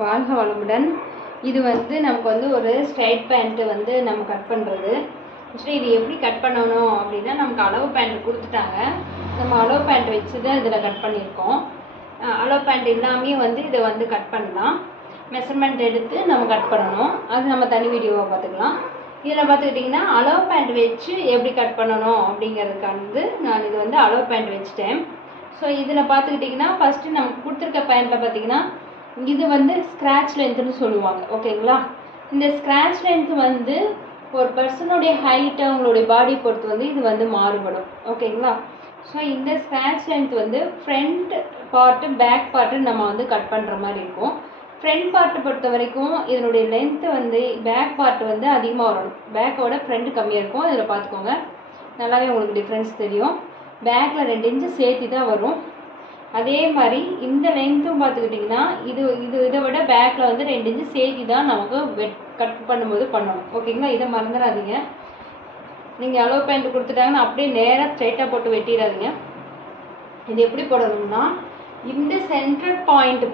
வாழ்க வளமுடன். இது வந்து நமக்கு வந்து ஒரு ஸ்ட்ரைட் பேண்ட்டு வந்து நம்ம கட் பண்ணுறது. ஆக்சுவலி இது எப்படி கட் பண்ணணும் அப்படின்னா, நமக்கு அளவு பேண்ட் கொடுத்துட்டாங்க. நம்ம அளவு பேண்ட் வச்சு தான் இதில் கட் பண்ணியிருக்கோம். அளவு பேண்ட் இல்லாமே வந்து இதை வந்து கட் பண்ணலாம். மெஷர்மெண்ட் எடுத்து நம்ம கட் பண்ணணும். அது நம்ம தனி வீடியோவை பார்த்துக்கலாம். இதில் பார்த்துக்கிட்டிங்கன்னா அளவு பேண்ட் வச்சு எப்படி கட் பண்ணணும் அப்படிங்கிறதுக்கானது நான் இது வந்து அளவு பேண்ட் வச்சுட்டேன். ஸோ இதில் பார்த்துக்கிட்டிங்கன்னா ஃபஸ்ட்டு நமக்கு கொடுத்துருக்க பேண்ட்டில் பார்த்திங்கன்னா இது வந்து ஸ்க்ராட்ச் லென்த்துன்னு சொல்லுவாங்க. ஓகேங்களா? இந்த ஸ்க்ராட்ச் லென்த் வந்து ஒரு பர்சனுடைய ஹைட்டு அவங்களுடைய பாடி பொறுத்து வந்து இது வந்து மாறுபடும். ஓகேங்களா? ஸோ இந்த ஸ்க்ராட்ச் லென்த் வந்து ஃப்ரண்ட் பார்ட்டு பேக் பார்ட்டு நம்ம வந்து கட் பண்ணுற மாதிரி இருக்கும். ஃப்ரண்ட் பார்ட்டு பொறுத்த வரைக்கும் இதனுடைய லென்த்து வந்து பேக் பார்ட்டு வந்து அதிகமாக வரணும். பேக்கோட ஃப்ரண்ட் கம்மியாக இருக்கும். இதில் பார்த்துக்கோங்க, நல்லாவே உங்களுக்கு டிஃப்ரென்ஸ் தெரியும். பேக்கில் 2 இன்ச்சு சேர்த்து தான் வரும். அதே மாதிரி இந்த லென்த்தும் பார்த்துக்கிட்டிங்கன்னா இதை விட பேக்கில் வந்து 2 இன்ச்சு சேர்த்து தான் நமக்கு கட் பண்ணும்போது பண்ணணும். ஓகேங்களா? இதை மறந்துடாதீங்க. நீங்கள் அளவு பேண்ட் கொடுத்துட்டாங்கன்னா அப்படியே நேராக ஸ்ட்ரைட்டாக போட்டு வெட்டிடாதீங்க. இது எப்படி போடணும்னா, இந்த சென்டர் பாயிண்ட்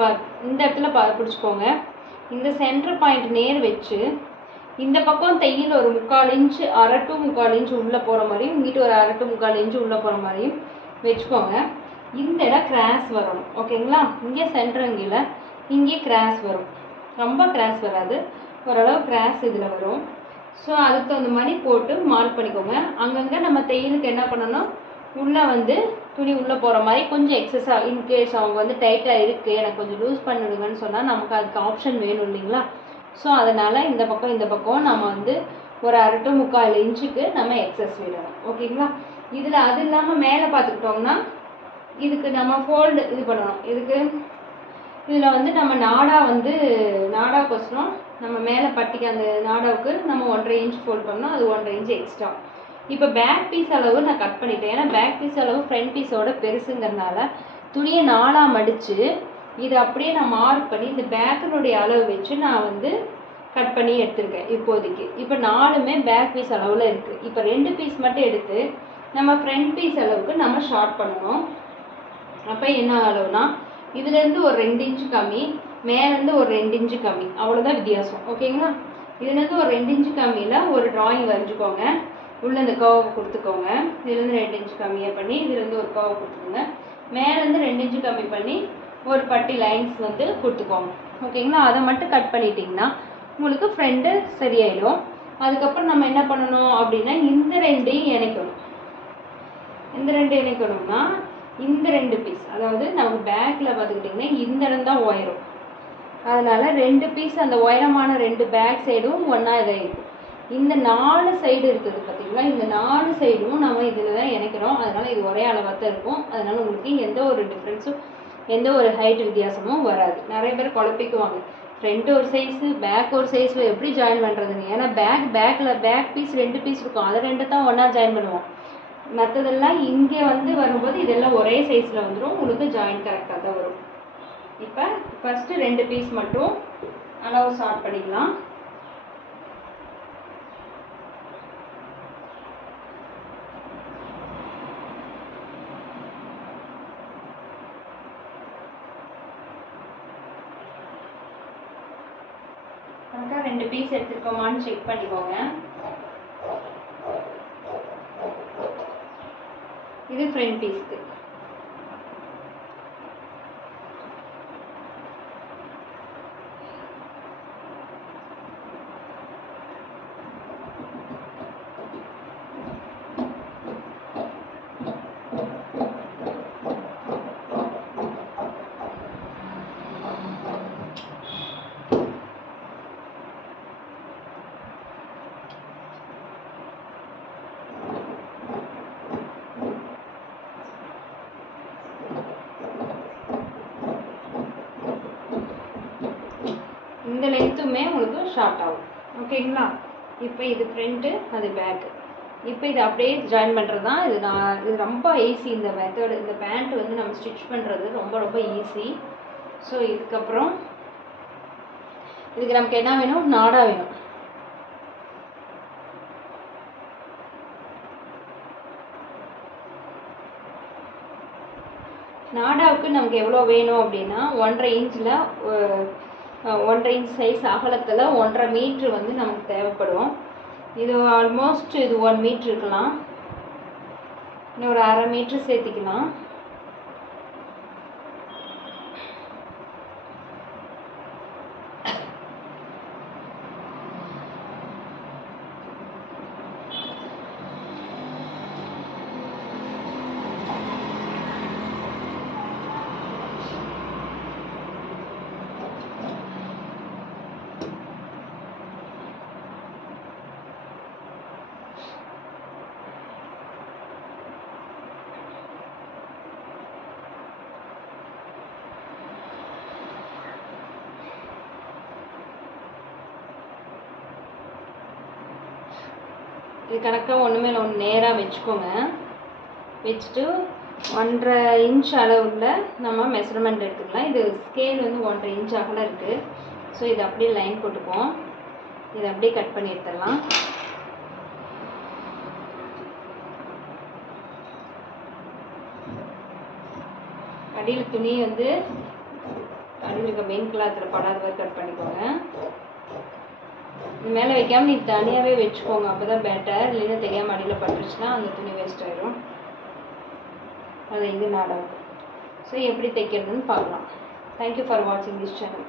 இந்த இடத்துல பிடிச்சிக்கோங்க. இந்த சென்டர் பாயிண்ட் நேர் வச்சு இந்த பக்கம் தையில் ஒரு 3/4 இன்ச்சு 1/2 to 3/4 இன்ச்சு உள்ளே போகிற மாதிரியும், இங்கிட்டு ஒரு 1/2 to 3/4 இன்ச்சு உள்ளே போகிற மாதிரியும் வச்சுக்கோங்க. இந்த இடம் கிராஸ் வரணும். ஓகேங்களா? இங்கே சென்டருங்கில் இங்கே கிராஸ் வரும். ரொம்ப கிராஸ் வராது, ஓரளவு கிராஸ் இதில் வரும். ஸோ அதுக்கு தகுந்த மாதிரி போட்டு மார்க் பண்ணிக்கோங்க. அங்கங்கே நம்ம தையலுக்கு என்ன பண்ணணும், உள்ளே வந்து துணி உள்ளே போகிற மாதிரி கொஞ்சம் எக்ஸஸாக, இன்கேஸ் அவங்க வந்து டைட்டாக இருக்குது எனக்கு கொஞ்சம் லூஸ் பண்ணிடுங்கன்னு சொன்னால் நமக்கு அதுக்கு ஆப்ஷன் வேணும் இல்லைங்களா? ஸோ அதனால் இந்த பக்கம் நம்ம வந்து ஒரு 1/2 to 3/4 இன்ச்சுக்கு நம்ம எக்ஸஸ் விடணும். ஓகேங்களா? இதில் அது இல்லாமல் மேலே பார்த்துக்கிட்டோம்னா இதுக்கு நம்ம ஃபோல்டு இது பண்ணணும். இதில் வந்து நம்ம நாடாவுக்கோசரம் நம்ம மேலே பட்டிக்கு அந்த நாடாவுக்கு நம்ம 1/2 இன்ச் ஃபோல்ட் பண்ணோம். அது 1/2 இன்ச் எக்ஸ்ட்ரா. இப்போ பேக் பீஸ் அளவு நான் கட் பண்ணிட்டேன். ஏன்னா பேக் பீஸ் அளவு ஃப்ரண்ட் பீஸோட பெருசுங்கிறதுனால துணியை 4ஆக மடித்து இதை அப்படியே நான் மார்க் பண்ணி இந்த பேக்கினுடைய அளவு வச்சு நான் வந்து கட் பண்ணி எடுத்திருக்கேன் இப்போதைக்கு. இப்போ 4மே பேக் பீஸ் அளவில் இருக்குது. இப்போ 2 பீஸ் மட்டும் எடுத்து நம்ம ஃப்ரண்ட் பீஸ் அளவுக்கு நம்ம ஷார்ட் பண்ணணும். அப்போ என்ன அளவுனா, இதுலேருந்து ஒரு 2 இன்ச்சு கம்மி, மேலேருந்து ஒரு 2 இன்ச்சு கம்மி, அவ்வளோதான் வித்தியாசம். ஓகேங்களா? இதுலேருந்து ஒரு 2 இன்ச்சு கம்மியில் ஒரு ட்ராயிங் வரைஞ்சிக்கோங்க. உள்ளே இந்த கர்வை கொடுத்துக்கோங்க. இதுலேருந்து 2 இன்ச்சு கம்மியாக பண்ணி இதுலேருந்து ஒரு கர்வை கொடுத்துக்கோங்க. மேலேருந்து 2 இன்ச்சு கம்மி பண்ணி ஒரு பட்டி லைன்ஸ் வந்து கொடுத்துக்கோங்க. ஓகேங்களா? அதை மட்டும் கட் பண்ணிட்டிங்கன்னா உங்களுக்கு ஃப்ரெண்டு சரியாயிடும். அதுக்கப்புறம் நம்ம என்ன பண்ணணும் அப்படின்னா, இந்த 2ஐயும் இணைக்கணும். இந்த 2 இணைக்கணும்னா இந்த 2 பீஸ், அதாவது நமக்கு பேக்கில் பார்த்துக்கிட்டிங்கன்னா இந்த இடம் தான் உயரம். அதனால் 2 பீஸ் அந்த உயரமான 2 பேக் சைடும் ஒன்றா இதாக இருக்கும். இந்த 4 சைடு இருக்குது பார்த்தீங்களா, இந்த 4 சைடும் நம்ம இதில் தான் இணைக்கிறோம். அதனால் இது ஒரே அளவாக தான் இருக்கும். அதனால் உங்களுக்கு எந்த ஒரு டிஃப்ரென்ஸும் எந்த ஒரு ஹைட் வித்தியாசமும் வராது. நிறைய பேர் குழப்பிக்குவாங்க, ஃப்ரண்ட் ஒரு சைஸு பேக் ஒரு சைஸு எப்படி ஜாயின் பண்ணுறதுன்னு. ஏன்னா பேக் பீஸ் 2 பீஸ் இருக்கும், அதை 2 தான் ஒன்றா ஜாயின் பண்ணுவோம். மற்றதெல்லாம் இங்கே வந்து வரும்போது இதெல்லாம் ஒரே சைஸில் வந்துடும். உங்களுக்கு ஜாயின் கரெக்டாக தான் வரும். இப்போ ஃபஸ்ட்டு 2 பீஸ் மட்டும் அளவு ஸ்டார்ட் பண்ணிக்கலாம். கரெக்டாக 2 பீஸ் எடுத்துருக்கோமான்னு செக் பண்ணிக்கோங்க. இது ஃப்ரண்ட் பீஸ்க்கு. இந்த லென்த்துமே உங்களுக்கு ஷார்ட் ஆகும். ஓகேங்களா? இப்போ இது ஃப்ரண்ட்டு, அது பேக்கு. இப்போ இது அப்படியே ஜாயின் பண்ணுறது தான். இது ரொம்ப ஈஸி. இந்த மெத்தட், இந்த பேண்ட் வந்து நம்ம ஸ்டிச் பண்ணுறது ரொம்ப ஈஸி. ஸோ இதுக்கப்புறம் இதுக்கு நமக்கு என்ன வேணும், நாடா வேணும். நாடாவுக்கு நமக்கு எவ்வளோ வேணும் அப்படின்னா 1.5 இன்ச்சில் 1.5 இன்ச் சைஸ் அகலத்தில் 1.5 மீட்ரு வந்து நமக்கு தேவைப்படும். இது ஆல்மோஸ்ட் இது 1 மீட்ரு இருக்கலாம். இன்னும் ஒரு 1/2 மீட்ரு சேர்த்திக்கலாம். இது கணக்காக ஒன்று மேலே ஒன்று நேராக வச்சுக்கோங்க. வச்சுட்டு 1.5 இன்ச் அளவில் நம்ம மெஷர்மெண்ட் எடுத்துக்கலாம். இது ஸ்கேல் வந்து 1.5 இன்ச் அகலம் இருக்குது. ஸோ இது அப்படியே லைன் போட்டுக்குவோம். இதை அப்படியே கட் பண்ணி எடுத்துடலாம். அடியில் துணி வந்து அடியில் இருக்க மெயின் கிளாத்தில் படாத மாதிரி கட் பண்ணிக்கோங்க. இது மேலே வைக்காமல் நீங்கள் தனியாகவே வச்சுக்கோங்க, அப்போ தான் பெட்டர். இல்லைன்னா தெரியாமல் அடியில் பட்டுருச்சுன்னா அந்த துணி வேஸ்ட் ஆகிடும். அது எங்கே நாடாகும். ஸோ எப்படி தைக்கிறதுன்னு பார்க்கலாம். தேங்க்யூ ஃபார் வாட்சிங் திஸ் சேனல்.